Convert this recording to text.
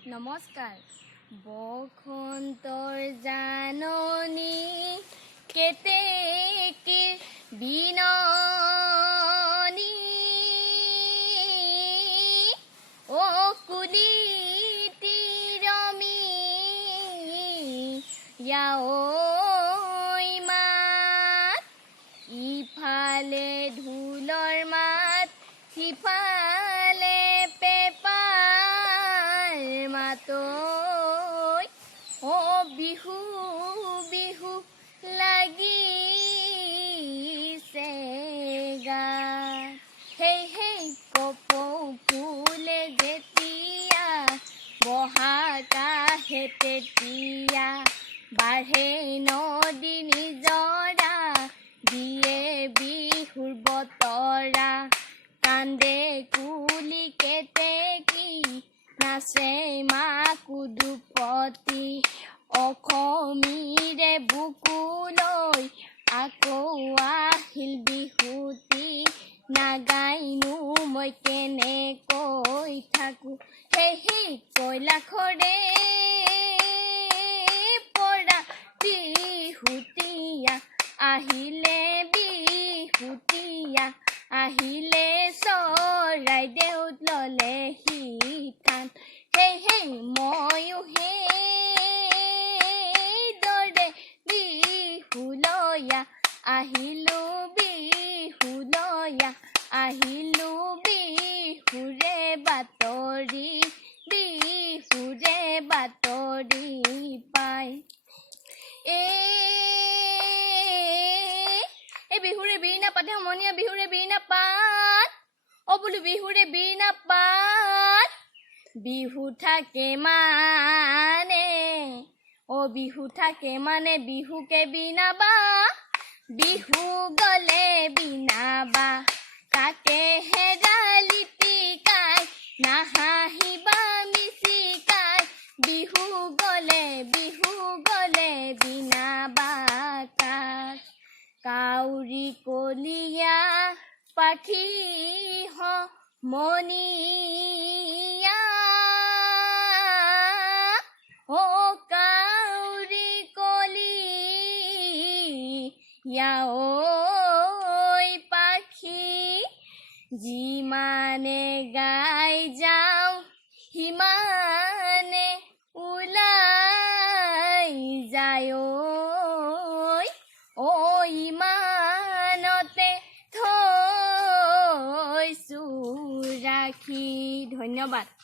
নমস্কাৰ। বসন্তৰ জাননী কেতেকীৰ বিননী ও কুলি তিৰমি ঐ মাত ইফালে ঢোলৰ মাত সিফালে পেপাৰ মাতৈ ও বিহু বিহু লাগিছে গাত হেই হেই কপৌ ফুলে যেতিয়া বহাগ আহে তেতিয়া বাঢ়ে নদী নিজৰা দিয়ে বিহুৰ বতৰা কান্দে কুলি কেতেকী নাচে মাকো দুপতি অসমীৰে বুকুলৈ আকৌ আহিল বিহুতি নাগাইনো মই কেনেকৈ থাকো সেই কৈলাশৰে পৰা বিহুতীয়া আহিলে বিহুতীয়া আহিলে চৰাইদেউ ললে সিথান সেই ময়ো সেইদৰে বিহুলয়া আহিলো বিহুলয়া আহিলো বিহুৰে বাতৰি পাই বিহুৰে বীণা পাতে সমনীয়া বিহুৰে বীণা পাত অ বোলো বিহুৰে বীণা পাত বিহু থাকে মানে বিহু থাকে মানে বিহুকে বিনাবা বিহু গলে বিনাবা তাকে হেৰালি টিকাই নাহাহিবা মিচিকাই বিহু গলে বিনাবা কাউৰী কলীয়া পাখি মনিয়া কাউৰী কলীয়া ঐ পাখি যিমানে গাই যাওঁ সিমানে ওলাই যায় ইমানতে থৈছো ৰাখি ধন্যবাদ।